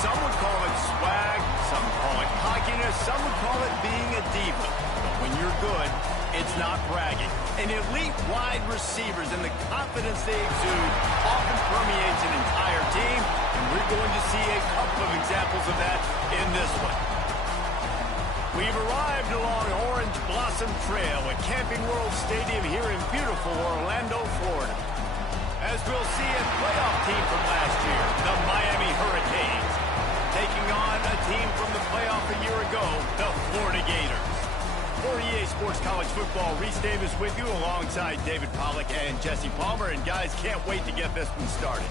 Some would call it swag, some call it cockiness, some would call it being a diva. But when you're good, it's not bragging. And elite wide receivers and the confidence they exude often permeates an entire team, and we're going to see a couple of examples of that in this one. We've arrived along Orange Blossom Trail at Camping World Stadium here in beautiful Orlando, Florida. As we'll see a playoff team from last year, the Miami Hurricanes, taking on a team from the playoff a year ago, the Florida Gators. For EA Sports College Football, Reese Davis with you alongside David Pollack and Jesse Palmer. And guys, can't wait to get this one started.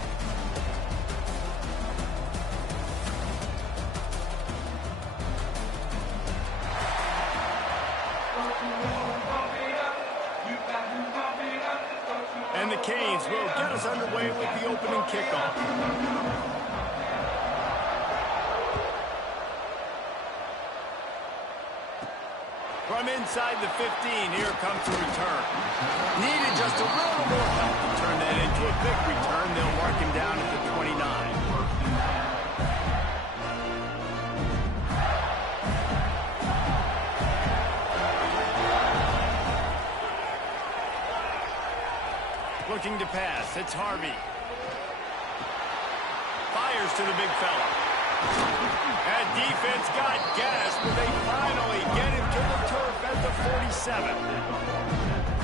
And the Canes will get us underway with the opening kickoff. From inside the 15, here comes the return. Needed just a little more help to turn that into a big return. They'll mark him down at the 29. Looking to pass, it's Harvey. Fires to the big fella. That defense got gas, but they finally get him to the turf at the 47.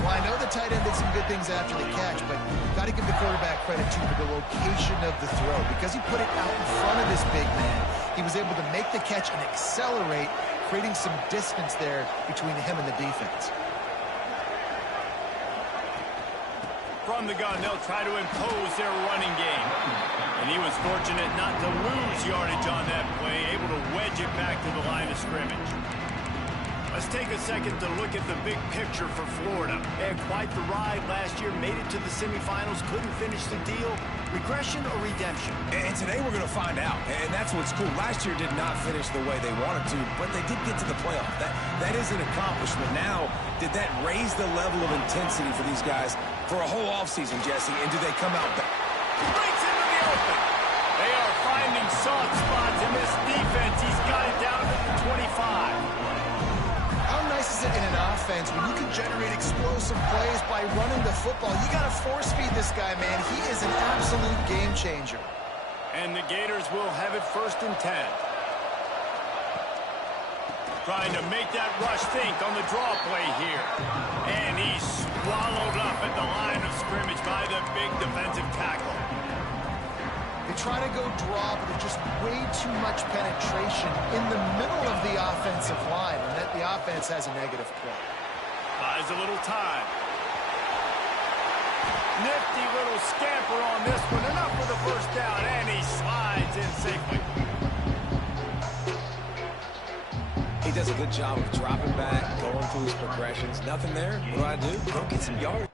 Well, I know the tight end did some good things after the catch, but got to give the quarterback credit, too, for the location of the throw. Because he put it out in front of this big man, he was able to make the catch and accelerate, creating some distance there between him and the defense. From the gun, they'll try to impose their running game. And he was fortunate not to lose yardage on that play, able to wedge it back to the line of scrimmage. Let's take a second to look at the big picture for Florida. They had quite the ride last year, made it to the semifinals, couldn't finish the deal. Regression or redemption? And today we're going to find out. And that's what's cool. Last year did not finish the way they wanted to, but they did get to the playoff. That is an accomplishment. Now, did that raise the level of intensity for these guys for a whole offseason, Jesse? And do they come out back? Breaks into the open. They are finding soft spots in this defense. He's got it down to the 25. How nice is it in an offense when you can generate explosive plays by running the football? You got to force feed this guy, man. He is an absolute game changer. And the Gators will have it 1st and 10. Trying to make that rush think on the draw play here. And he's swallowed up at the line of scrimmage by the big defensive tackle. They try to go draw, but there's just way too much penetration in the middle of the offensive line, and that the offense has a negative play. Buys a little time. Nifty little scamper on this one. Enough for the first down, and he slides in safely. He does a good job of dropping back, going through his progressions. Nothing there. What do? Go get some yards.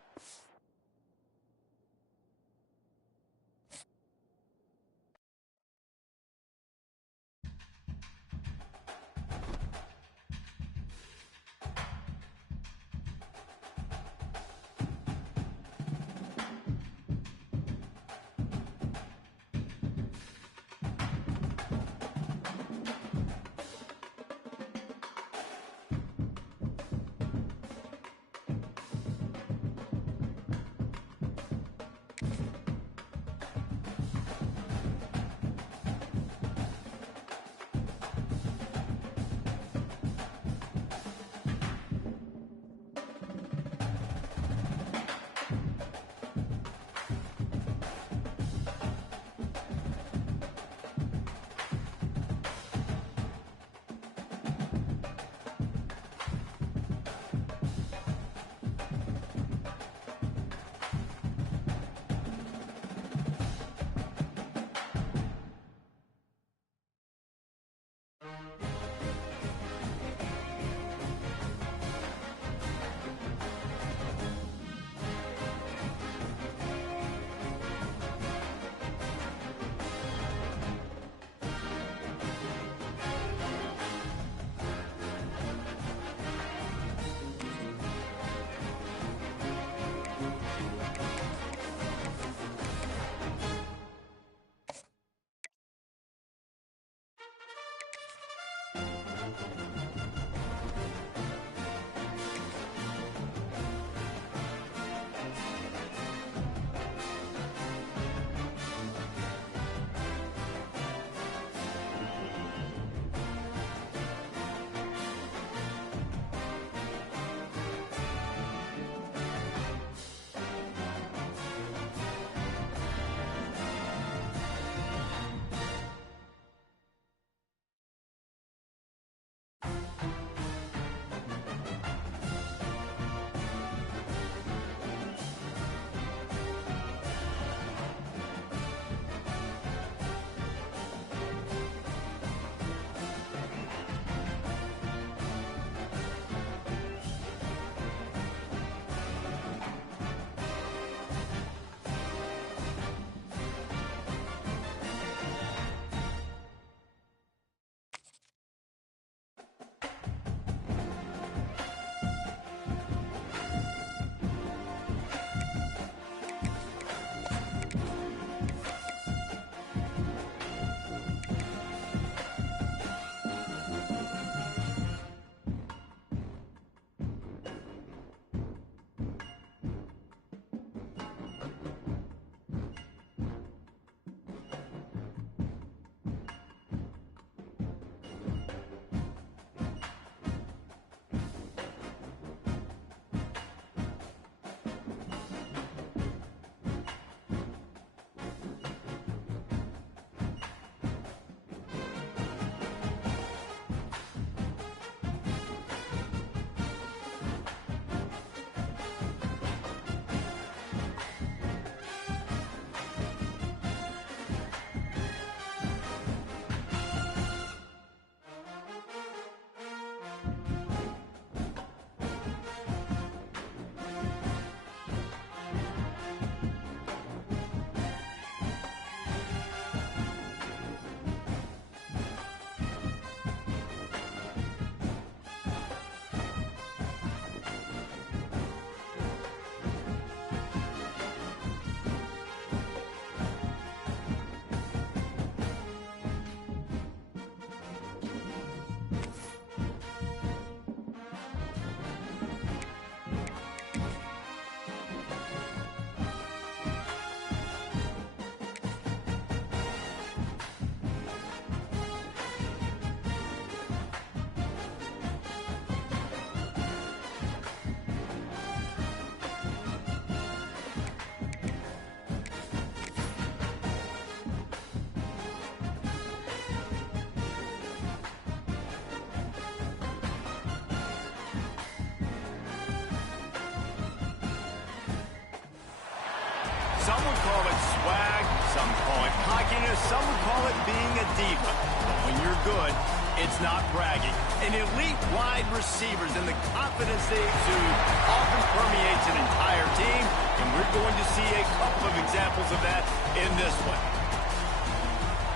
Some would call it swag, some call it cockiness, some would call it being a diva. But when you're good, it's not bragging. And elite wide receivers and the confidence they exude often permeates an entire team, and we're going to see a couple of examples of that in this one.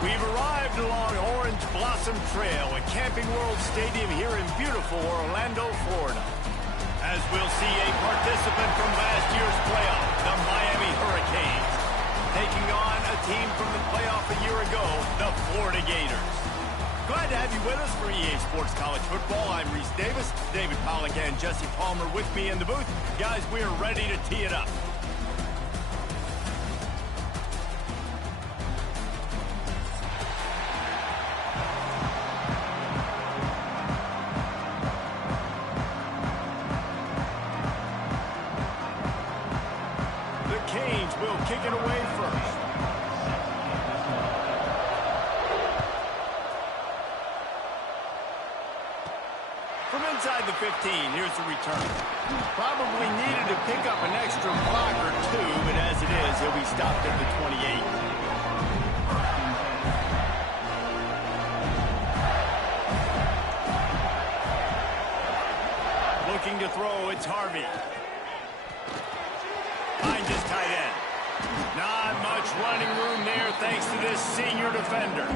We've arrived along Orange Blossom Trail at Camping World Stadium here in beautiful Orlando, Florida, as we'll see a participant from last year's playoff, the Miami Hurricanes, taking on a team from the playoff a year ago, the Florida Gators. Glad to have you with us for EA Sports College Football. I'm Reese Davis, David Pollack and Jesse Palmer with me in the booth. Guys, we are ready to tee it up. Will kick it away first. From inside the 15, here's the return. Probably needed to pick up an extra block or two, but as it is, he'll be stopped at the 28. Looking to throw, it's Harvey. Finds his tight end. Not much running room there thanks to this senior defender.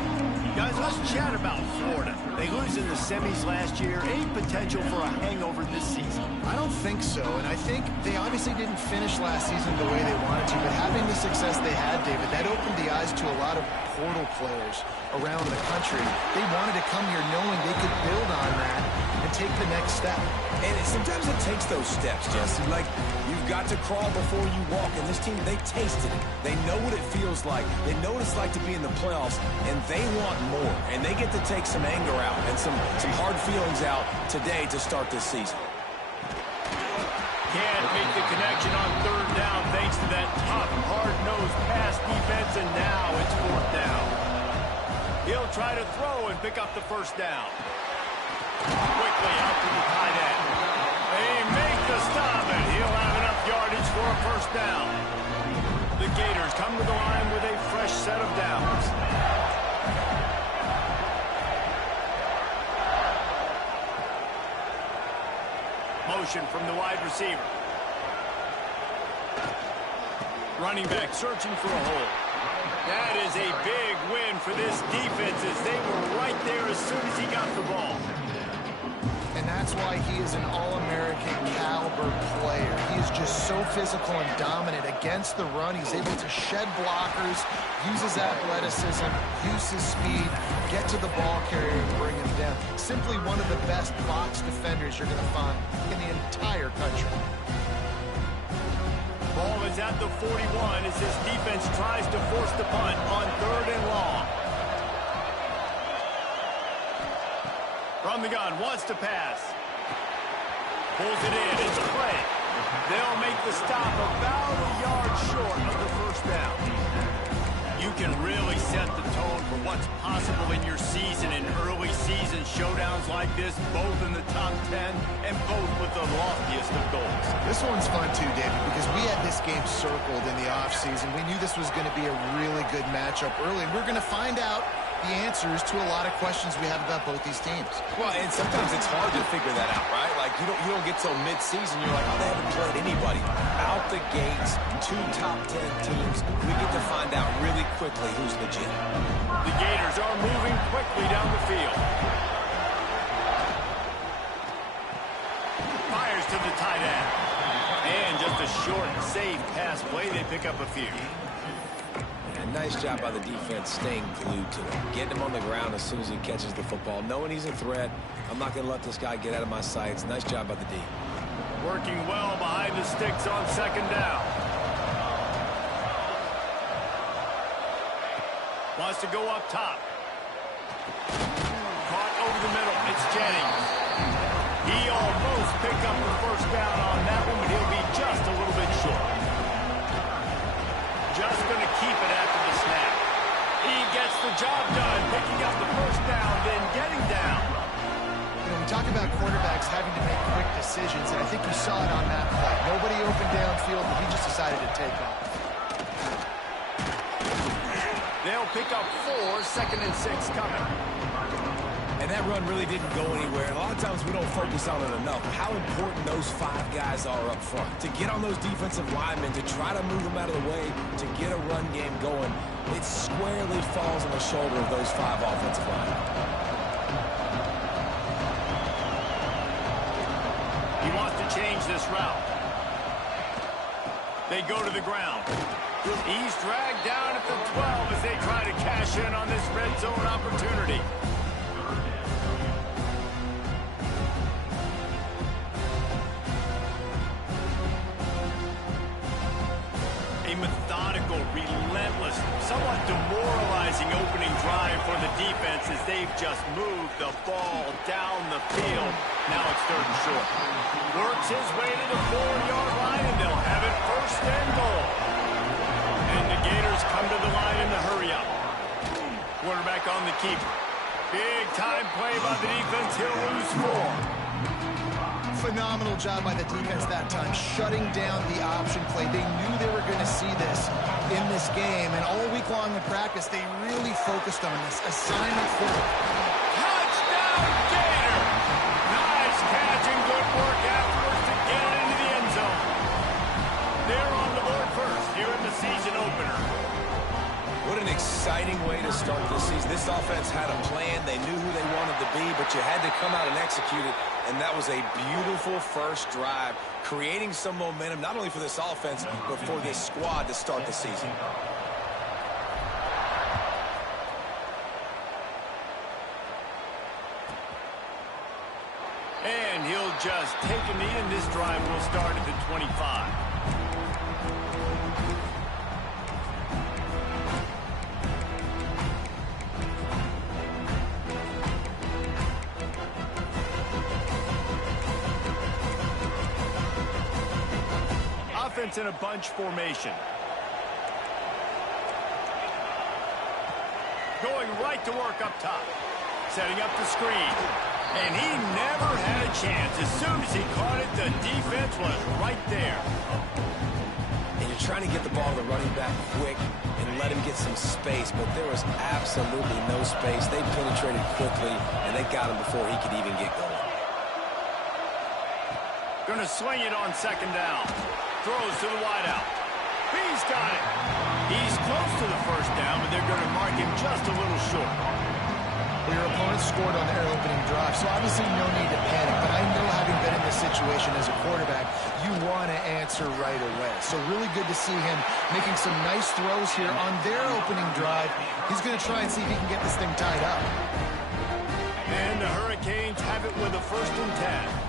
Guys, let's chat about Florida. They lose in the semis last year. Any potential for a hangover this season? I don't think so, and I think they obviously didn't finish last season the way they wanted to, but having the success they had, David, that opened the eyes to a lot of portal players around the country. They wanted to come here knowing they could build on that and take the next step. And sometimes it takes those steps, Jesse. Like, you've got to crawl before you walk. And this team, they tasted it. They know what it feels like. They know what it's like to be in the playoffs, and they want more. And they get to take some anger out and some hard feelings out today to start this season. Can't make the connection on third down thanks to that tough, hard-nosed pass defense, and now it's fourth down. He'll try to throw and pick up the first down. Quickly out to the tight end. They make the stop, and he'll have enough yardage for a first down. The Gators come to the line with a fresh set of downs. Motion from the wide receiver. Running back searching for a hole. That is a big win for this defense as they were right there as soon as he got the ball. And that's why he is an All-American caliber player. He is just so physical and dominant against the run. He's able to shed blockers, use his athleticism, use his speed, get to the ball carrier and bring him down. Simply one of the best box defenders you're going to find in the entire country. Ball is at the 41 as this defense tries to force the punt on third and long. From the gun, wants to pass. Pulls it in, it's a play. They'll make the stop about a yard short of the first down. You can really set the tone for what's possible in your season in early season showdowns like this, both in the top 10 and both with the loftiest of goals. This one's fun too, David, because we had this game circled in the offseason. We knew this was going to be a really good matchup early, and we're going to find out the answers to a lot of questions we have about both these teams. Well, and sometimes it's hard to figure that out, right? Like, you don't get till mid-season, you're like, oh, they haven't played anybody. Out the gates, 2 top 10 teams, we get to find out really quickly who's legit. The Gators are moving quickly down the field. Fires to the tight end. And just a short, safe pass play, they pick up a few. And nice job by the defense staying glued to him. Getting him on the ground as soon as he catches the football. Knowing he's a threat, I'm not going to let this guy get out of my sights. Nice job by the D. Working well behind the sticks on second down. Wants to go up top. Caught over the middle. It's Jennings. He almost picked up the first down on that one, but he'll be just a little bit short. Just going to keep it after the snap. He gets the job done, picking up the first down, then getting down. You know, we talk about quarterbacks having to make quick decisions, and I think you saw it on that play. Nobody open downfield, but he just decided to take off. they'll pick up 4, 2nd and 6 coming. And that run really didn't go anywhere. And a lot of times we don't focus on it enough. How important those 5 guys are up front. To get on those defensive linemen, to try to move them out of the way, to get a run game going, it squarely falls on the shoulder of those 5 offensive linemen. He wants to change this route. They go to the ground. He's dragged down at the 12 as they try to cash in on this red zone opportunity. A methodical, relentless, somewhat demoralizing opening drive for the defense as they've just moved the ball down the field. Now it's 3rd and short. Works his way to the 4-yard line, and they'll have it 1st and goal. And the Gators come to the line in the hurry up. Quarterback on the keeper. Big time play by the defense. He'll lose 4. Phenomenal job by the defense that time, shutting down the option play. They knew they were going to see this in this game, and all week long in practice, they really focused on this assignment for touchdown, Gator! Nice catch and good work afterwards to get it into the end zone. They're on the board first here in the season opener. What an exciting way to start this season. This offense had a plan. They knew who they wanted to be, but you had to come out and execute it. And that was a beautiful first drive, creating some momentum, not only for this offense, but for this squad to start the season. And he'll just take a knee, and this drive will start at the 25. In a bunch formation. Going right to work up top. Setting up the screen. And he never had a chance. As soon as he caught it, the defense was right there. And you're trying to get the ball to the running back quick and let him get some space, but there was absolutely no space. They penetrated quickly, and they got him before he could even get going. Gonna swing it on 2nd down. Throws to the wideout. He's got it. He's close to the 1st down, but they're going to mark him just a little short. Well, your opponent scored on their opening drive, so obviously no need to panic. But I know, having been in this situation as a quarterback, you want to answer right away. So really good to see him making some nice throws here on their opening drive. He's going to try and see if he can get this thing tied up. And the Hurricanes have it with a 1st and 10.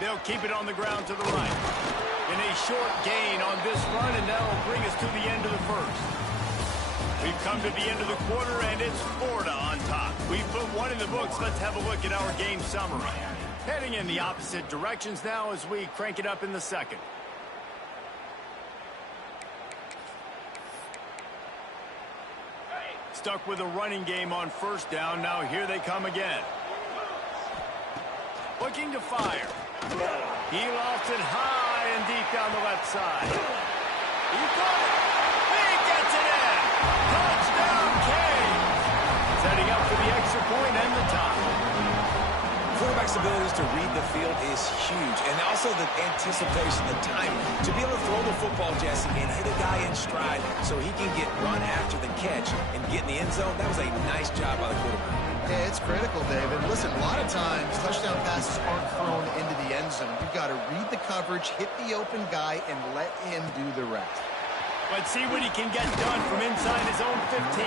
They'll keep it on the ground to the right. And a short gain on this run, and that'll bring us to the end of the 1st. We've come to the end of the quarter, and it's Florida on top. We've put 1 in the books. Let's have a look at our game summary. Heading in the opposite directions now as we crank it up in the 2nd. Stuck with a running game on 1st down. Now here they come again. Looking to fire. He lost it high and deep down the left side. He got it. He gets it in. Touchdown, Canes. Setting up for the extra point and the tie. Quarterback's abilities to read the field is huge, and also the anticipation, the timing. To be able to throw the football, Jesse, and hit a guy in stride so he can get run after the catch and get in the end zone, that was a nice job by the quarterback. Yeah, it's critical, David. Listen, a lot of times touchdown passes aren't thrown into the end zone. You've got to read the coverage, hit the open guy, and let him do the rest. Let's see what he can get done from inside his own 15.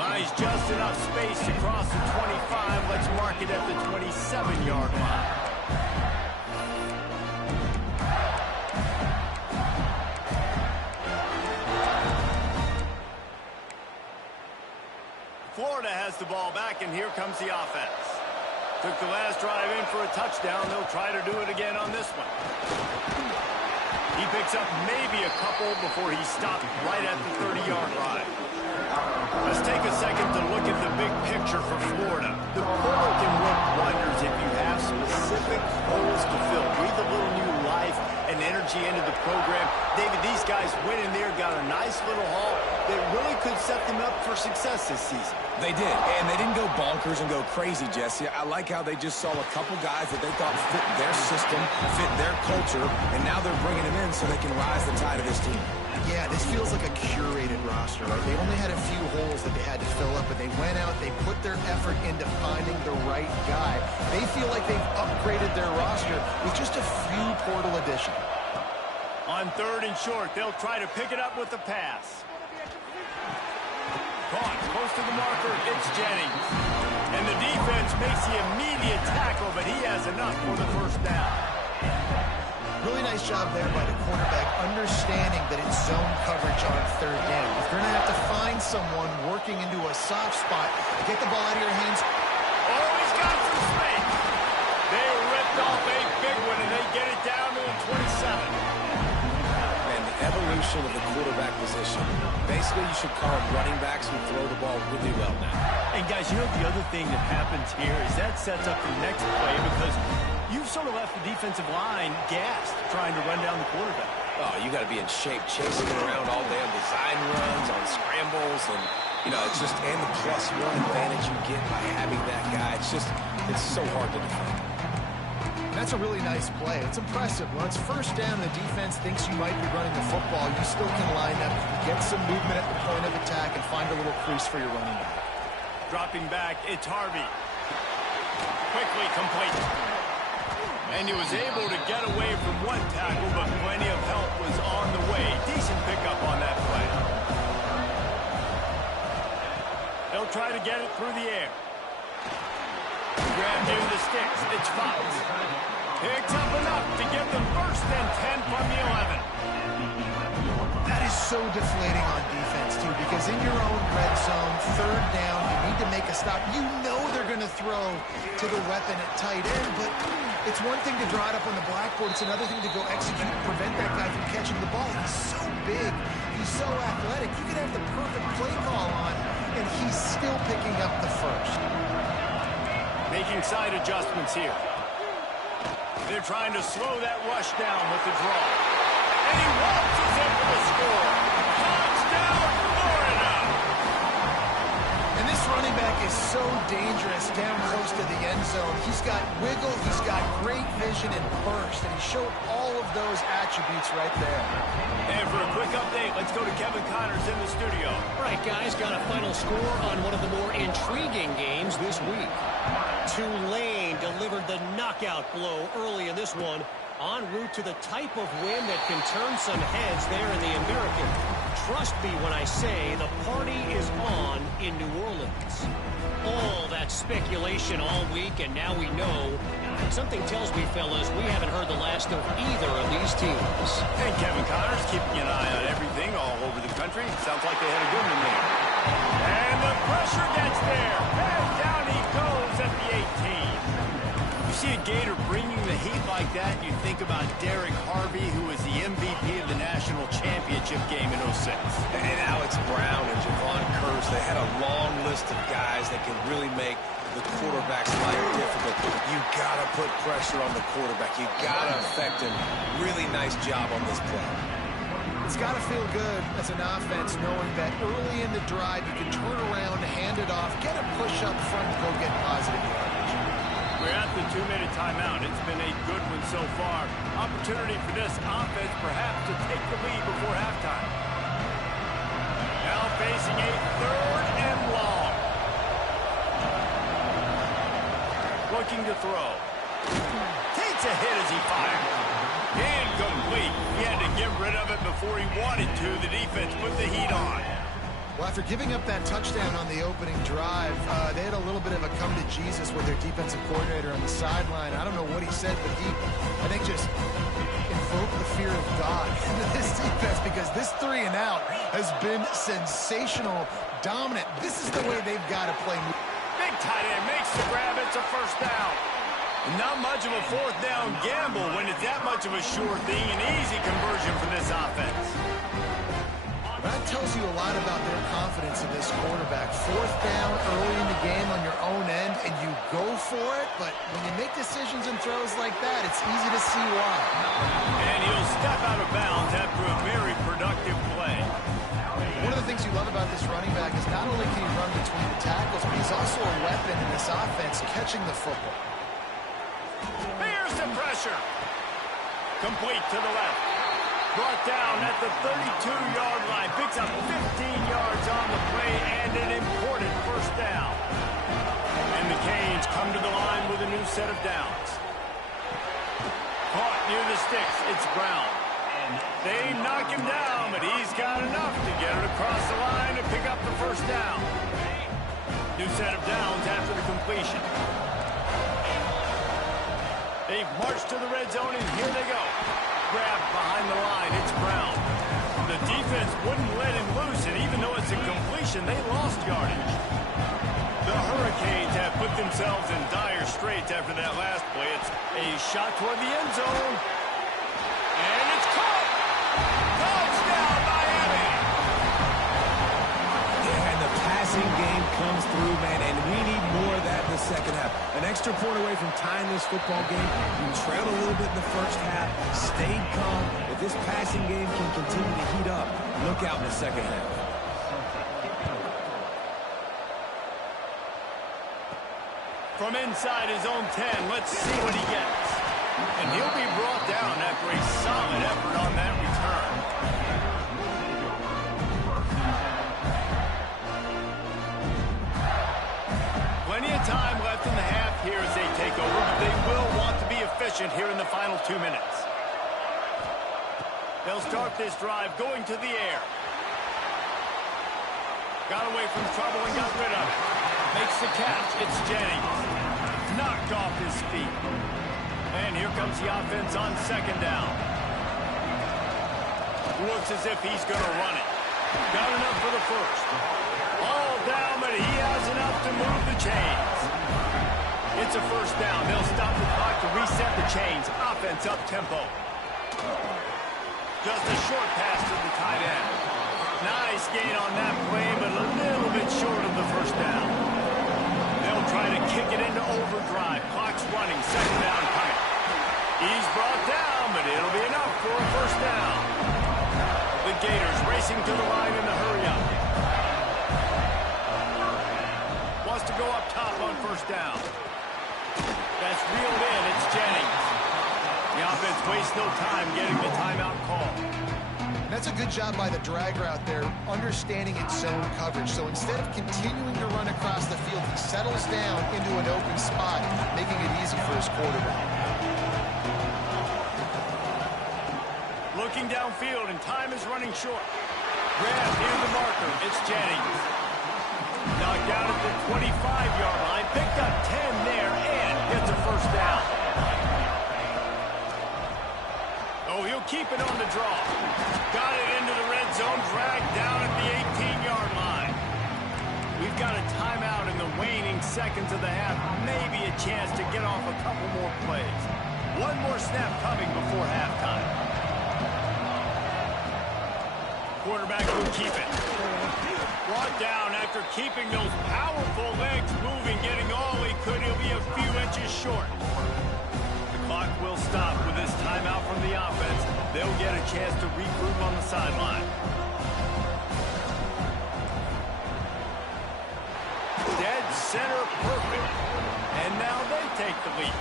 Buys just enough space to cross the 25. Let's mark it at the 27-yard line. Florida has the ball back, and here comes the offense. Took the last drive in for a touchdown. They'll try to do it again on this one. He picks up maybe a couple before he stopped right at the 30-yard line. Let's take a second to look at the big picture for Florida. The portal can work wonders if you have specific holes to fill. Breathe a little new life and energy into the program. David, these guys went in there, got a nice little haul that really could set them up for success this season. They did, and they didn't go bonkers and go crazy, Jesse. I like how they just saw a couple guys that they thought fit their system, fit their culture, and now they're bringing them in so they can rise the tide of this team. Yeah, this feels like a curated roster, right? They only had a few holes that they had to fill up, but they went out, they put their effort into finding the right guy. They feel like they've upgraded their roster with just a few portal additions. On 3rd and short, they'll try to pick it up with the pass. Caught close to the marker, it's Jennings. And the defense makes the immediate tackle, but he has enough for the first down. Really nice job there by the quarterback, understanding that it's zone coverage on 3rd down. If you're going to have to find someone working into a soft spot, get the ball out of your hands. Oh, he's got some space. They ripped off a big one, and they get it down to the 27. Evolution of the quarterback position. Basically, you should call them running backs who throw the ball really well now. And guys, you know the other thing that happens here is that sets up the next play because you've sort of left the defensive line gassed trying to run down the quarterback. Oh, you got to be in shape chasing it around all day on design runs, on scrambles, and, you know, it's just, and the +1 advantage you get by having that guy. It's so hard to defend. That's a really nice play. It's impressive. When it's 1st down, the defense thinks you might be running the football. You still can line up, get some movement at the point of attack, and find a little crease for your running back. Dropping back, it's Harvey. Quickly complete. And he was able to get away from one tackle, but plenty of help was on the way. Decent pickup on that play. They'll try to get it through the air. Grab near the sticks. It's Fox. Picks up enough to give them 1st and 10 from the 11. That is so deflating on defense, too, because in your own red zone, 3rd down, you need to make a stop. You know they're going to throw to the weapon at tight end, but it's one thing to draw it up on the blackboard. It's another thing to go execute and prevent that guy from catching the ball. He's so big. He's so athletic. You could have the perfect play call on, and he's still picking up the 1st. Making side adjustments here. They're trying to slow that rush down with the draw. And he waltzes in for the score. Touchdown, Florida! And this running back is so dangerous down close to the end zone. He's got wiggle, he's got great vision and burst, and he showed all of those attributes right there. And for a quick update, let's go to Kevin Connors in the studio. All right, guys, got a final score on one of the more intriguing games this week. Tulane delivered the knockout blow early in this one, en route to the type of win that can turn some heads there in the American. Trust me when I say the party is on in New Orleans. All that speculation all week, and now we know. Something tells me, fellas, we haven't heard the last of either of these teams. And Kevin Connors keeping an eye on everything all over the country. Sounds like they had a good one there. And the pressure gets there. And down he goes at the 18. You see a Gator bringing the heat like that, you think about Derek Harvey, who was the MVP of the national championship game in 06. And Alex Brown and Javon Curse, they had a long list of guys that can really make the quarterback's life difficult. You gotta put pressure on the quarterback. You gotta affect him. Really nice job on this play. It's got to feel good as an offense knowing that early in the drive you can turn around, hand it off, get a push up front, go get positive yardage. We're at the 2-minute timeout. It's been a good one so far. Opportunity for this offense perhaps to take the lead before halftime. Now facing a 3rd and long. Looking to throw. Takes a hit as he fires. Incomplete. He had to get rid of it before he wanted to. The defense put the heat on. Well, after giving up that touchdown on the opening drive, they had a little bit of a come to Jesus with their defensive coordinator on the sideline. I don't know what he said, but he, I think, just invoked the fear of God into this defense because this 3 and out has been sensational, dominant. This is the way they've got to play. Big tight end makes the grab. It's a 1st down. Not much of a 4th down gamble when it's that much of a sure thing. An easy conversion for this offense. That tells you a lot about their confidence confidence in this quarterback. Fourth down early in the game on your own end, and you go for it, but when you make decisions and throws like that, it's easy to see why. And he'll step out of bounds after a very productive play. One of the things you love about this running back is not only can he run between the tackles, but he's also a weapon in this offense catching the football. Here's the pressure. Complete to the left. Brought down at the 32-yard line. Picks up 15 yards on the play and an important first down. And the Canes come to the line with a new set of downs. Caught near the sticks. It's Brown. They knock him down, but he's got enough to get it across the line and pick up the first down. New set of downs after the completion. They've marched to the red zone, and here they go. Grabbed behind the line. It's Brown. The defense wouldn't let him loose, and even though it's a completion, they lost yardage. The Hurricanes have put themselves in dire straits after that last play. It's a shot toward the end zone. And it's caught! Touchdown, Miami! Yeah, and the passing game comes through, man, and we need more of that in the second half. An extra point away from tying this football game. You trailed a little bit in the first half, stayed calm. If this passing game can continue to heat up, look out in the second half. From inside his own 10, let's see what he gets. And he'll be brought down after a solid effort on that return. Plenty of time left in the half here as they take over, but they will want to be efficient here in the final 2 minutes. They'll start this drive going to the air. Got away from trouble and got rid of it. Makes the catch. It's Jennings. Knocked off his feet. And here comes the offense on second down. Looks as if he's going to run it. Got enough for the first. All down, but he has enough to move the chains. It's a first down. They'll stop the clock to reset the chains. Offense up tempo. Just a short pass to the tight end. Nice gain on that play, but a little bit short of the first down. They'll try to kick it into overdrive. Clock's running. Second down coming. He's brought down, but it'll be enough for a first down. The Gators racing to the line in the hurry-up. Wants to go up top on first down. That's reeled in. It's Jennings. The offense wastes no time getting the timeout call. That's a good job by the drag route there, understanding its zone coverage. So instead of continuing to run across the field, he settles down into an open spot, making it easy for his quarterback. Looking downfield, and time is running short. Grab near the marker. It's Jennings. Knocked out at the 25-yard line. Picked up 10 there and gets a first down. Oh, he'll keep it on the draw. Got it into the red zone, dragged down at the 18-yard line. We've got a timeout in the waning seconds of the half. Maybe a chance to get off a couple more plays. One more snap coming before halftime. Quarterback will keep it. Brought down after keeping those powerful legs moving, getting all he could. He'll be a few inches short. The clock will stop with this timeout from the offense. They'll get a chance to regroup on the sideline. Dead center perfect. And now they take the lead.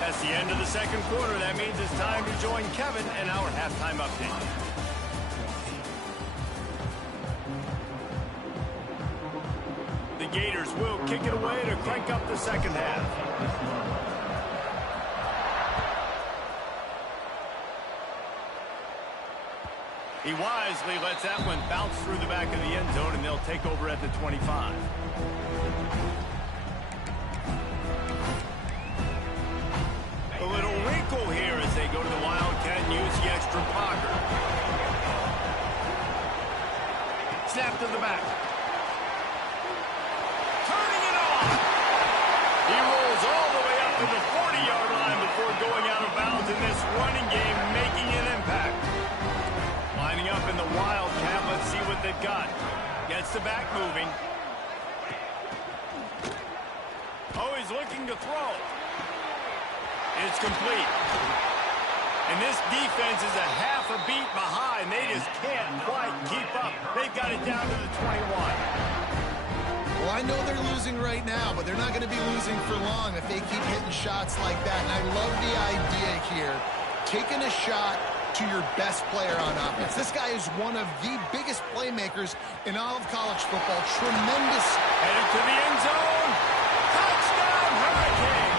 That's the end of the second quarter. That means it's time to join Kevin and our halftime update. The Gators will kick it away to crank up the second half. He wisely lets that one bounce through the back of the end zone, and they'll take over at the 25. A little wrinkle here as they go to the Wildcat and use the extra blocker. Snap to the back. Turning it off. He rolls all the way up to the 40-yard line before going out of bounds in this running game, making an impact. Lining up in the Wildcat, let's see what they've got. Gets the back moving. Oh, he's looking to throw. It's complete. And this defense is a half a beat behind. They just can't quite keep up. They've got it down to the 21. Well, I know they're losing right now, but they're not going to be losing for long if they keep hitting shots like that. And I love the idea here. Taking a shot to your best player on offense. This guy is one of the biggest playmakers in all of college football. Tremendous. Headed to the end zone. Touchdown, Hurricane.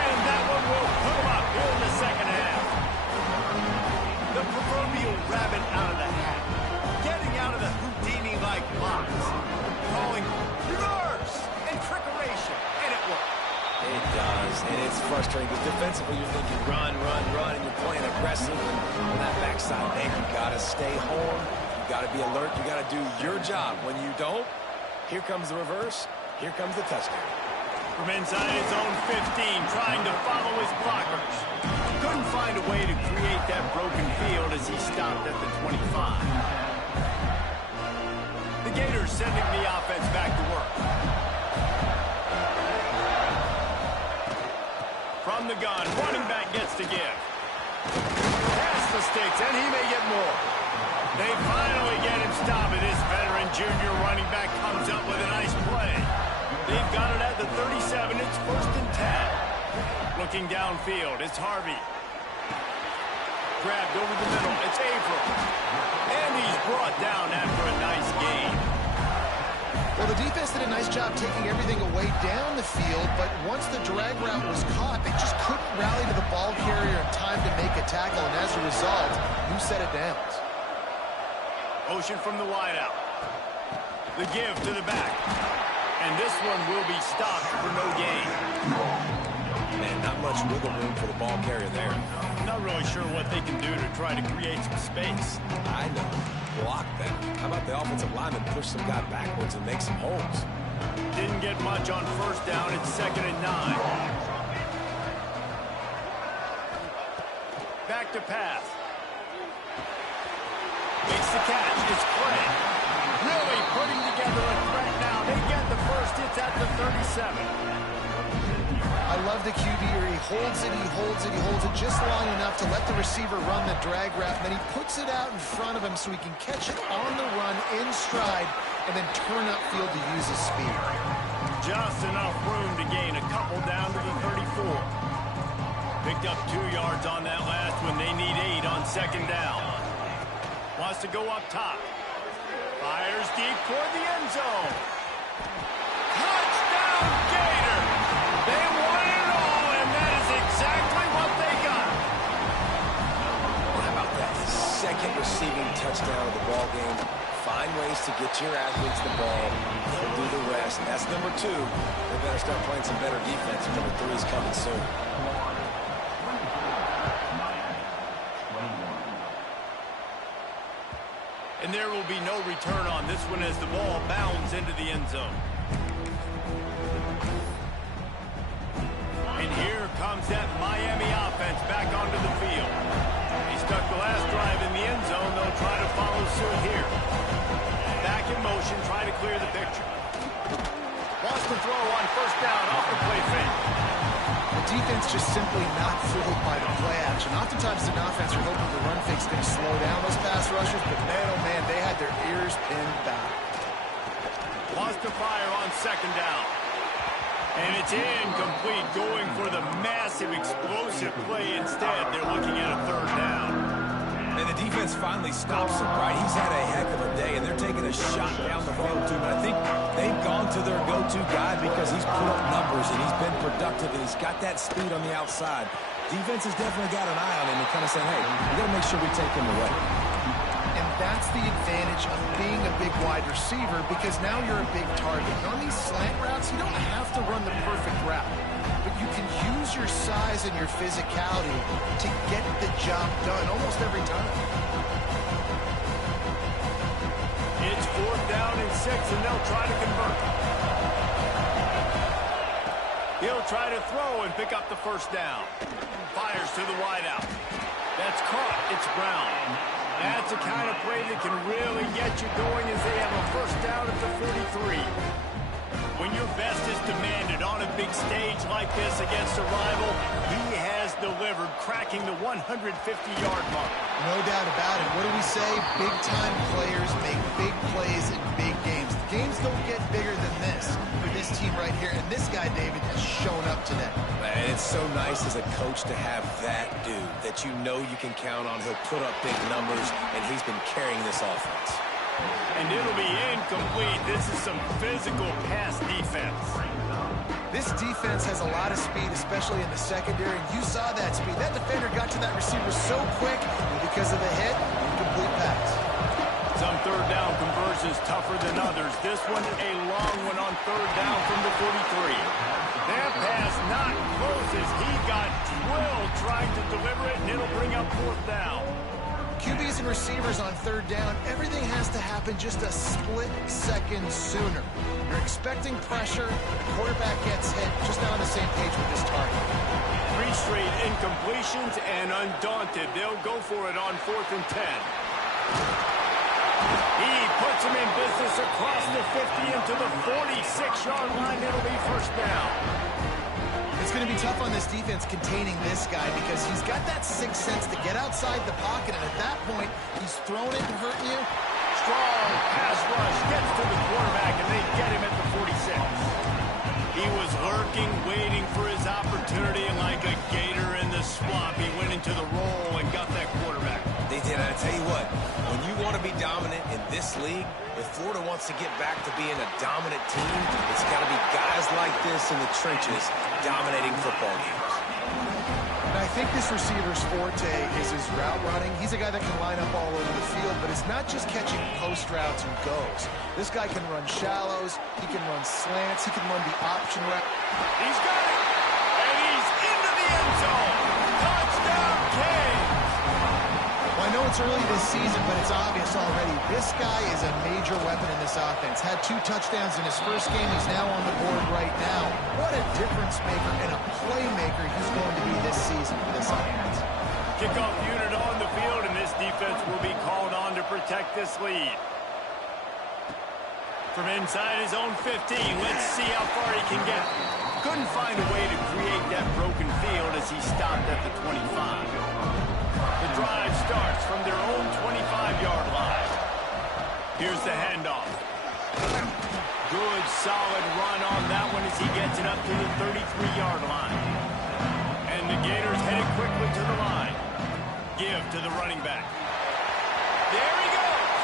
And that one will put him up here in the second half. The proverbial rabbit out of the hat. Getting out of the Houdini-like box. Calling reverse and trickeration. And it worked. It does, and it's frustrating because defensively you're thinking run, and you're playing aggressive. And on that backside, man, you got to stay home. You got to be alert. You got to do your job. When you don't, here comes the reverse. Here comes the touchdown. From inside his own 15, trying to follow his blockers. Couldn't find a way to create that broken field as he stopped at the 25. The Gators sending the offense back to work. From the gun, running back gets to give. Past the sticks, and he may get more. They finally get him stopped, and this veteran junior running back comes up with a nice play. They've got it at the 37. It's 1st and 10. Looking downfield, it's Harvey. Grabbed over the middle, it's Averill. And he's brought down after a nice gain. Well, the defense did a nice job taking everything away down the field, but once the drag route was caught, they just couldn't rally to the ball carrier in time to make a tackle, and as a result, you set it down. Motion from the wideout. The give to the back. And this one will be stopped for no gain. Man, not much wiggle room for the ball carrier there. Not really sure what they can do to try to create some space. I know. Block that. How about the offensive lineman push some guy backwards and make some holes? Didn't get much on 1st down. It's 2nd and 9. Back to pass. Makes the catch. It's Clay. Really putting together a threat now. They get the first. It's at the 37. I love the QB here. He holds it just long enough to let the receiver run the drag route, and then he puts it out in front of him so he can catch it on the run in stride and then turn upfield to use his speed. Just enough room to gain a couple down to the 34. Picked up 2 yards on that last one. They need 8 on 2nd down. Wants to go up top. Fires deep toward the end zone. Touchdown, Gator! They won it all, and that is exactly what they got. Well, how about that? 2nd receiving touchdown of the ball game. Find ways to get your athletes the ball. They'll do the rest. And that's number 2. They better start playing some better defense. Number 3 is coming soon. And there will be no return on this one as the ball bounds into the end zone. And here comes that Miami offense back onto the field. He stuck the last drive in the end zone. They'll try to follow suit here. Back in motion, try to clear the picture. Lost the throw on 1st down off the play fake. The defense just simply not fooled by the play action. Oftentimes as an offense, you're hoping the run fake's going to slow down those pass rushers, but man, oh man, they had their ears pinned back. Lost the fire on 2nd down. And it's incomplete, going for the massive explosive play instead. They're looking at a 3rd down. And the defense finally stops him, right? He's had a heck of a day, and they're taking a shot down the field, too. But I think they've gone to their go-to guy because he's put up numbers, and he's been productive, and he's got that speed on the outside. Defense has definitely got an eye on him and kind of saying, hey, we got to make sure we take him away. And that's the advantage of being a big wide receiver, because now you're a big target. And on these slant routes, you don't have to run the perfect route, but you can use your size and your physicality to get the job done almost every time. It's 4th down and 6, and they'll try to convert. He'll try to throw and pick up the 1st down. Fires to the wideout. That's caught. It's Brown. That's the kind of play that can really get you going as they have a first down at the 43. When your best is demanded on a big stage like this against a rival, he has delivered, cracking the 150-yard mark. No doubt about it. What do we say? Big-time players make big plays in big games. The games don't get bigger than this for this team right here, and this guy, David, has shown up today. And it's so nice as a coach to have that dude that you know you can count on. He'll put up big numbers, and he's been carrying this offense. And it'll be incomplete. This is some physical pass defense. This defense has a lot of speed, especially in the secondary. And you saw that speed. That defender got to that receiver so quick, and because of the hit, incomplete pass. Some third down conversions tougher than others. This one, a long one on third down from the 43. That pass not close as he got drilled trying to deliver it, and it'll bring up fourth down. QBs and receivers on third down, everything has to happen just a split second sooner. You're expecting pressure, the quarterback gets hit, just not on the same page with this target. 3 straight incompletions, and undaunted, they'll go for it on 4th and 10. He puts him in business across the 50 into the 46-yard line. It'll be first down. It's going to be tough on this defense containing this guy because he's got that sixth sense to get outside the pocket, and at that point, he's thrown it and hurting you. Strong pass rush gets to the quarterback, and they get him at the 46. He was lurking, waiting for his opportunity, and like a gator in the swamp, he went into the roll and got that quarterback. They did. I tell you what, when you want to be dominant in this league, if Florida wants to get back to being a dominant team, it's got to be guys like this in the trenches dominating football games. And I think this receiver's forte is his route running. He's a guy that can line up all over the field, but it's not just catching post routes and goes. This guy can run shallows, he can run slants, he can run the option route. He's got it, and he's into the end zone. Touchdown, Kings! Well, I know it's early this season, but it's obvious already. This guy is a major weapon in this offense. Had 2 touchdowns in his first game. He's now on the board right now. What a difference maker and a playmaker he's going to be this season for this offense. Kickoff unit on the field, and this defense will be called on to protect this lead. From inside his own 15, let's see how far he can get. Couldn't find a way to create that broken field as he stopped at the 25. The drive starts from their own 25-yard line. Here's the handoff. Good, solid run on that one as he gets it up to the 33-yard line. And the Gators headed quickly to the line. Give to the running back. There he goes.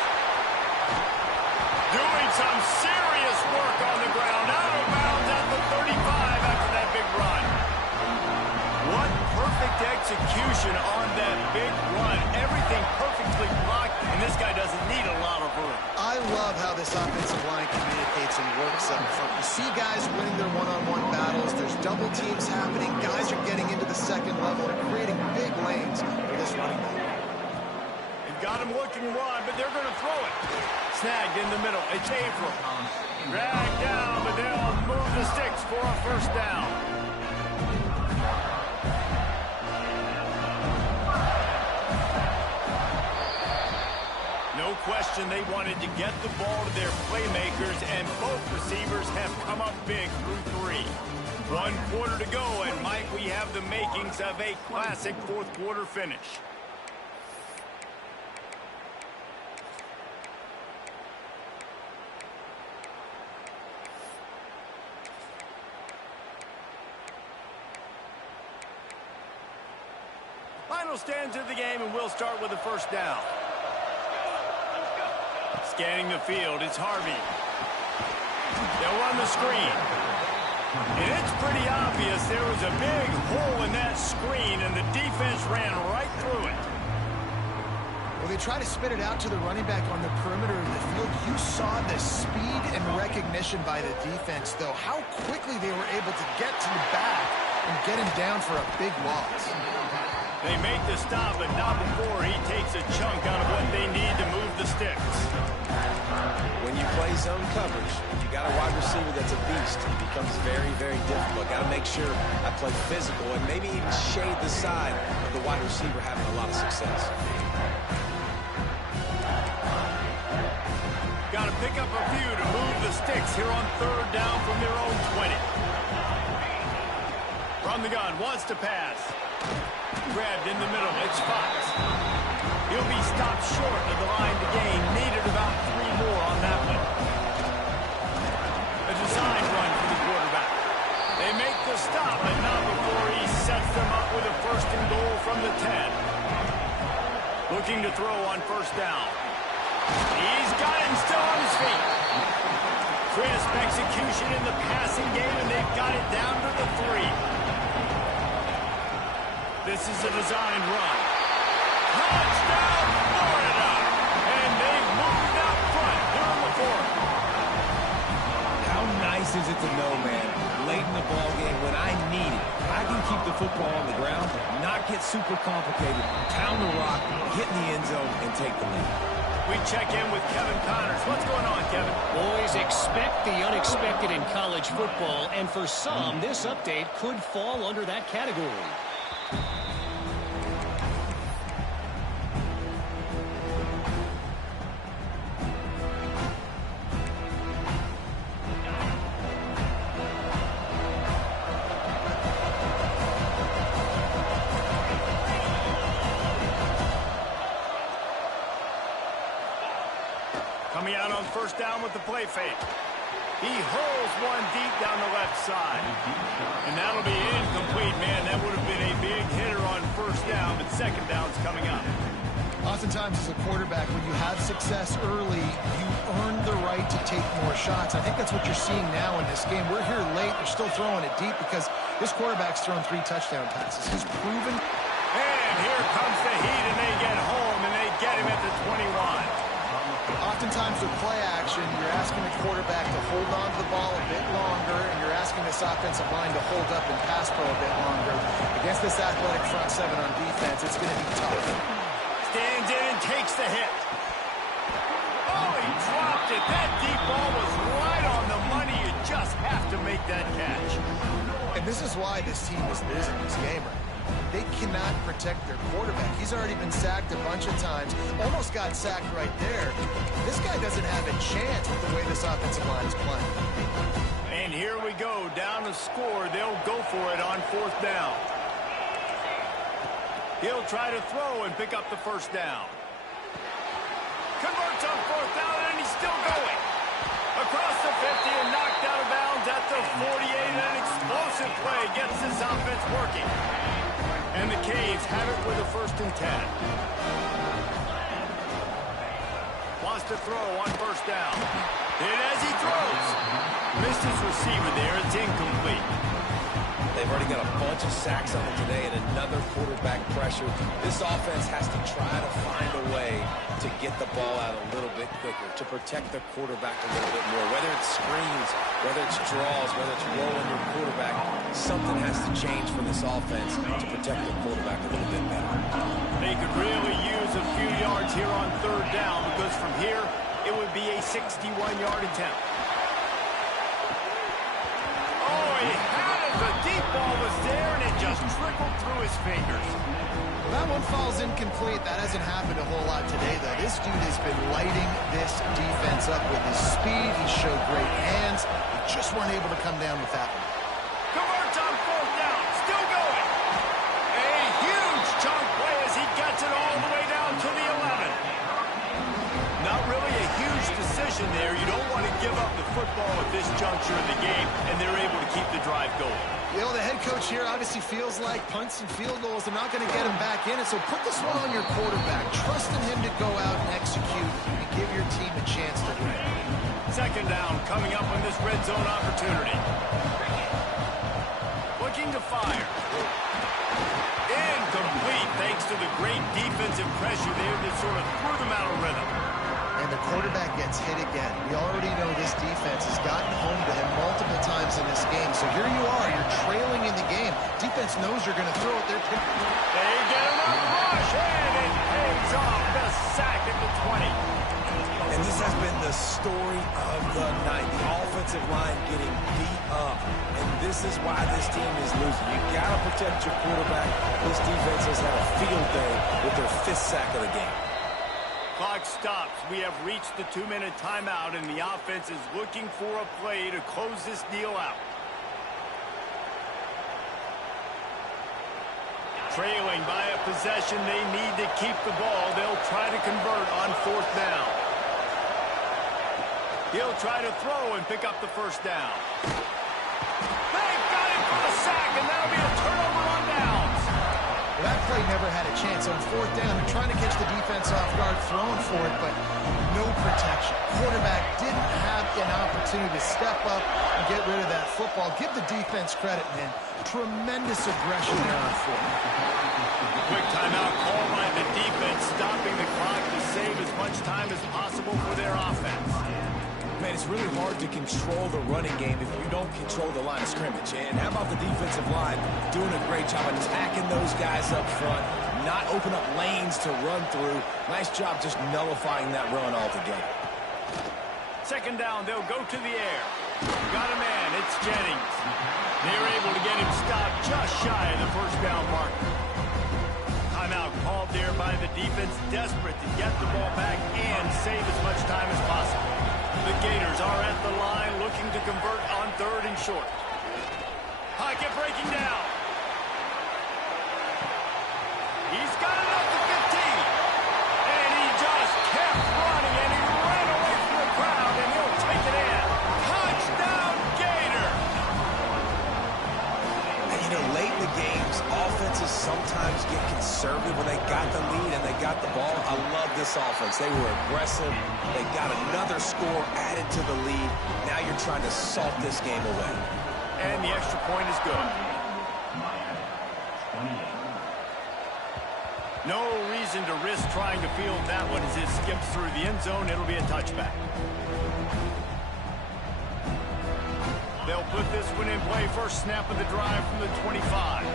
Doing some serious work on the ground. Out of bounds at the 35 after that big run. What perfect execution on that big run. Everything perfectly blocked, and this guy doesn't need a lot of room. I love how this offensive line communicates and works up front. You see guys winning their one-on-one battles. There's double teams happening. Guys are getting into the second level and creating big lanes for this running back. They've got him looking wide, but they're going to throw it. Snagged in the middle. It's April. Dragged down, but they'll move the sticks for a first down. No question they wanted to get the ball to their playmakers, and both receivers have come up big through 3. 1 quarter to go, and Mike, we have the makings of a classic fourth quarter finish. Final stands of the game, and we'll start with the first down. Scanning the field, it's Harvey. They'll run the screen. And it's pretty obvious there was a big hole in that screen, and the defense ran right through it. Well, they try to spit it out to the running back on the perimeter of the field. You saw the speed and recognition by the defense, though. How quickly they were able to get to the back and get him down for a big loss. They make the stop, but not before he takes a chunk out of what they need to move the sticks. When you play zone coverage, you got a wide receiver that's a beast. It becomes very, very difficult. Got to make sure I play physical and maybe even shade the side of the wide receiver having a lot of success. pick up a few to move the sticks here on third down from their own 20. From the gun, wants to pass. Grabbed in the middle, it's Fox. He'll be stopped short of the line to gain. Needed about 3 more on that one. A design run for the quarterback. They make the stop, but not before he sets them up with a first and goal from the 10. Looking to throw on first down. He's got him still on his feet. Crisp execution in the passing game, and they've got it down to the 3. This is a designed run. Touchdown, Florida! And they've moved out front here in the 4th. How nice is it to know, man, late in the ball game when I need it, I can keep the football on the ground, not get super complicated, pound the rock, get in the end zone, and take the lead. We check in with Kevin Connors. What's going on, Kevin? Boys, expect the unexpected in college football, and for some, this update could fall under that category. Coming out on first down with the play fake. He holds one deep down the left side. And that'll be incomplete, man. That would have been a big hitter on first down, but second down's coming up. Oftentimes as a quarterback, when you have success early, you earn the right to take more shots. I think that's what you're seeing now in this game. We're here late. They're still throwing it deep because this quarterback's thrown 3 touchdown passes. He's proven. And here comes the heat, and they get home, and they get him at the 21. Oftentimes with play action, you're asking the quarterback to hold on to the ball a bit longer, and you're asking this offensive line to hold up and pass pro a bit longer. Against this athletic front 7 on defense, it's going to be tough. Stands in and takes the hit. Oh, he dropped it. That deep ball was right on the money. You just have to make that catch. And this is why this team is losing this game right now. They cannot protect their quarterback. He's already been sacked a bunch of times. Almost got sacked right there. This guy doesn't have a chance with the way this offensive line is playing. And here we go. Down to score. They'll go for it on fourth down. He'll try to throw and pick up the first down. Converts on fourth down, and he's still going. Across the 50 and knocked out of bounds at the 48. An explosive play gets this offense working. And the Caves have it with a first and 10. Wants to throw on first down. And as he throws, missed his receiver there. It's incomplete. They've already got a bunch of sacks on them today and another quarterback pressure. This offense has to try to find a way to get the ball out a little bit quicker, to protect the quarterback a little bit more. Whether it's screens, whether it's draws, whether it's rolling your quarterback, something has to change for this offense to protect the quarterback a little bit better. They could really use a few yards here on third down because from here, it would be a 61-yard attempt. Oh, he had it. The deep ball was there, and it just trickled through his fingers. That one falls incomplete. That hasn't happened a whole lot today, though. This dude has been lighting this defense up with his speed. He showed great hands. He just weren't able to come down with that one. Converts on fourth down. Still going. A huge chunk play as he gets it all the way down to the 11. Not really a huge decision there. You don't want to give up the football at this juncture of the game, and they're able to keep the drive going. You know, the head coach here obviously feels like punts and field goals are not going to get him back in it, so put this one on your quarterback. Trust in him to go out and execute and give your team a chance to win. Second down coming up on this red zone opportunity. Looking to fire. Incomplete thanks to the great defensive pressure there that sort of threw them out of rhythm. And the quarterback gets hit again. We already know this defense has gotten home to him multiple times in this game. So here you are, you're trailing in the game. Defense knows you're going to throw it. They get him on the rush, and it pays off. The sack at the 20. And this has been the story of the night. The offensive line getting beat up. And this is why this team is losing. You got to protect your quarterback. This defense has had a field day with their 5th sack of the game. clock stops. We have reached the 2-minute timeout, and the offense is looking for a play to close this deal out. Trailing by a possession, they need to keep the ball. They'll try to convert on 4th down. He'll try to throw and pick up the first down. They've got him for the sack, and that'll be a turnover on downs. Well, that play never had a chance. On 4th down, they're trying to catch the defense off guard, throwing for it, but no protection. Quarterback didn't have an opportunity to step up and get rid of that football. Give the defense credit, man. Tremendous aggression there on 4th. Quick timeout call by the defense, stopping the clock to save as much time as possible for their offense. Man, it's really hard to control the running game if you don't control the line of scrimmage. And how about the defensive line doing a great job attacking those guys up front, not open up lanes to run through. Nice job just nullifying that run altogether. 2nd down, they'll go to the air. Got a man, it's Jennings. They're able to get him stopped just shy of the 1st down mark. Timeout called there by the defense, desperate to get the ball back and save as much time as possible. The Gators are at the line looking to convert on 3rd and short. Pocket breaking down. He's got it up to 15. And he just kept running, and he ran away from the crowd, and he'll take it in. Touchdown, Gator! And, you know, late in the games, offenses sometimes get conservative when they got the lead and they got the ball. I love this offense. They were aggressive. They got another score added to the lead. Now you're trying to salt this game away. And the extra point is good. No reason to risk trying to field that one as it skips through the end zone. It'll be a touchback. They'll put this one in play. First snap of the drive from the 25.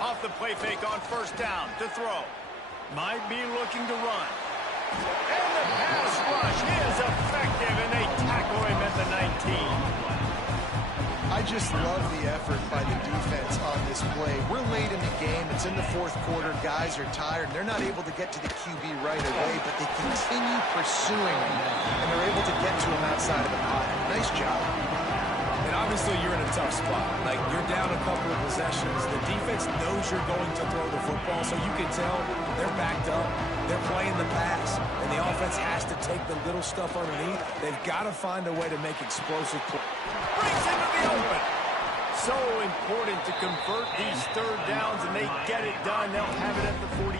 Off the play fake on 1st down to throw. Might be looking to run. And the pass rush is effective, and they tackle him at the 19. I just love the effort by the defense on this play. We're late in the game. It's in the 4th quarter. Guys are tired. They're not able to get to the QB right away, but they continue pursuing him, and they're able to get to him outside of the pocket. Nice job. And obviously you're in a tough spot. Like, you're down a couple of possessions. The defense knows you're going to throw the football, so you can tell they're backed up. They're playing the pass, and the offense has to take the little stuff underneath. They've got to find a way to make explosive plays. Brings into the open. So important to convert these 3rd downs, and they get it done. They'll have it at the 42.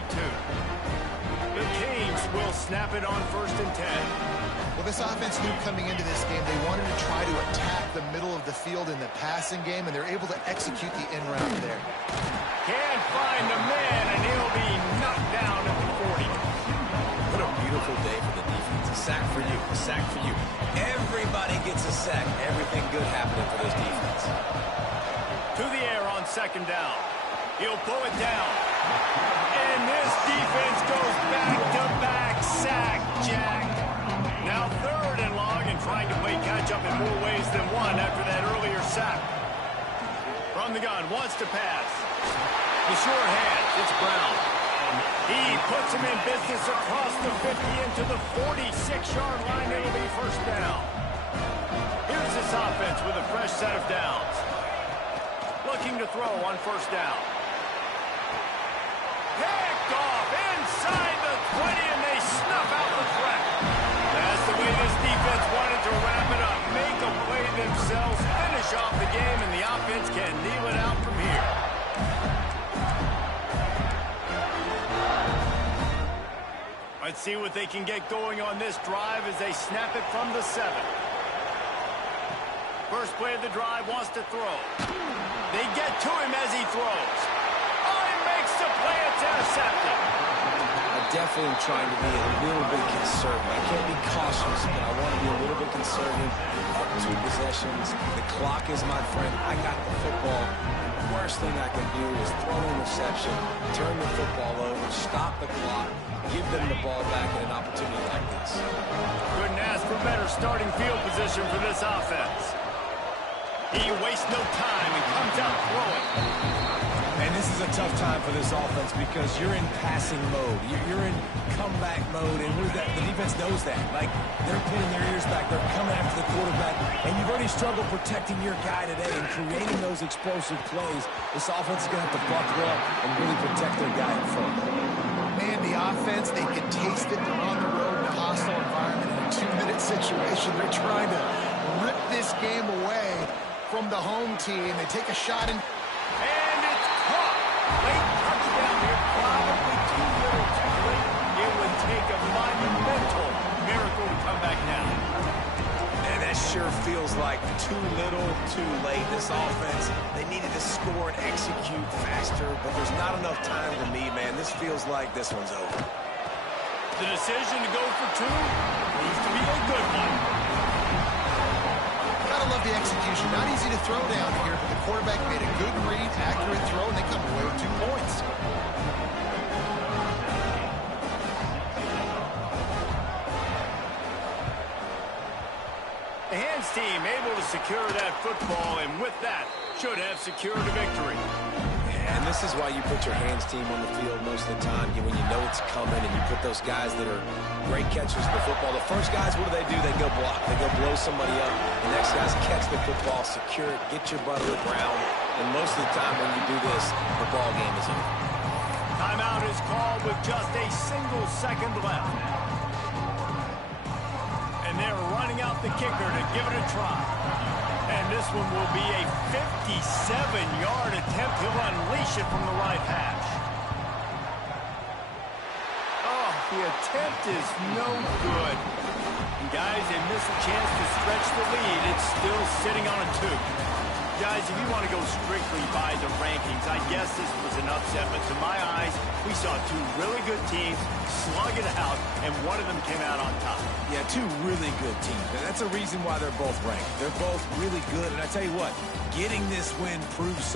The Canes will snap it on 1st and 10. Well, this offense knew coming into this game they wanted to try to attack the middle of the field in the passing game, and they're able to execute the in route there. Can't find the man, and he'll be knocked down at the 40. What a beautiful day for the defense. A sack for you, a sack for you. Everybody gets a sack. Everything good happening for this defense. To the air on 2nd down. He'll pull it down. And this defense goes back-to-back sack, Jack. Now 3rd and long, and trying to play catch-up in more ways than one after that earlier sack. From the gun, wants to pass. The short hands, it's Brown. He puts him in business across the 50 into the 46-yard line. It'll be 1st down. Here's this offense with a fresh set of downs. Looking to throw on 1st down. Picked off inside the 20, and they snuff out the threat. That's the way this defense wanted to wrap it up. Make a play themselves, finish off the game, and the offense can kneel it out from here. Let's see what they can get going on this drive as they snap it from the 7. First play of the drive, wants to throw. They get to him as he throws. Oh, he makes the play. It's intercepted. I definitely am trying to be a little bit conservative. I can't be cautious, but I want to be a little bit conservative. Up 2 possessions. The clock is my friend. I got the football. The worst thing I can do is throw an interception, turn the football over, stop the clock, give them the ball back at an opportunity like this. Couldn't ask for better starting field position for this offense. He wastes no time and comes out throwing. this is a tough time for this offense because you're in passing mode. You're in comeback mode, and the defense knows that. Like, they're pinning their ears back. They're coming after the quarterback, and you've already struggled protecting your guy today and creating those explosive plays. This offense is going to have to buckle up and really protect their guy in front. Man, the offense, they can taste it. They're on the road in a hostile environment in a 2-minute situation. They're trying to rip this game away from the home team. They take a shot and it's caught. Late touchdown here, probably too little too late. It would take a monumental miracle to come back now. And that sure feels like too little, too late. This offense, they needed to score and execute faster, but there's not enough time to me, man. This feels like this one's over. The decision to go for two needs to be a good one. gotta love the execution. Not easy to throw down here, but the quarterback made a good read, accurate throw, and they come away with 2 points. The hands team able to secure that football, and with that, should have secured a victory. And this is why you put your hands team on the field most of the time. When you know it's coming and you put those guys that are great catchers of the football. The first guys, what do? They go block. They go blow somebody up. The next guys catch the football, secure it, get your butt on the ground. And most of the time when you do this, the ball game is over. Timeout is called with just a single second left. And they're running out the kicker to give it a try. And this one will be a 57-yard attempt. He'll unleash it from the right hash. Oh, the attempt is no good. And guys, they miss a chance to stretch the lead. It's still sitting on a 2. Guys, if you want to go strictly by the rankings, I guess this was an upset. But to my eyes, we saw 2 really good teams slug it out, and one of them came out on top. Yeah, 2 really good teams. And that's a reason why they're both ranked. They're both really good. And I tell you what, getting this win proves something.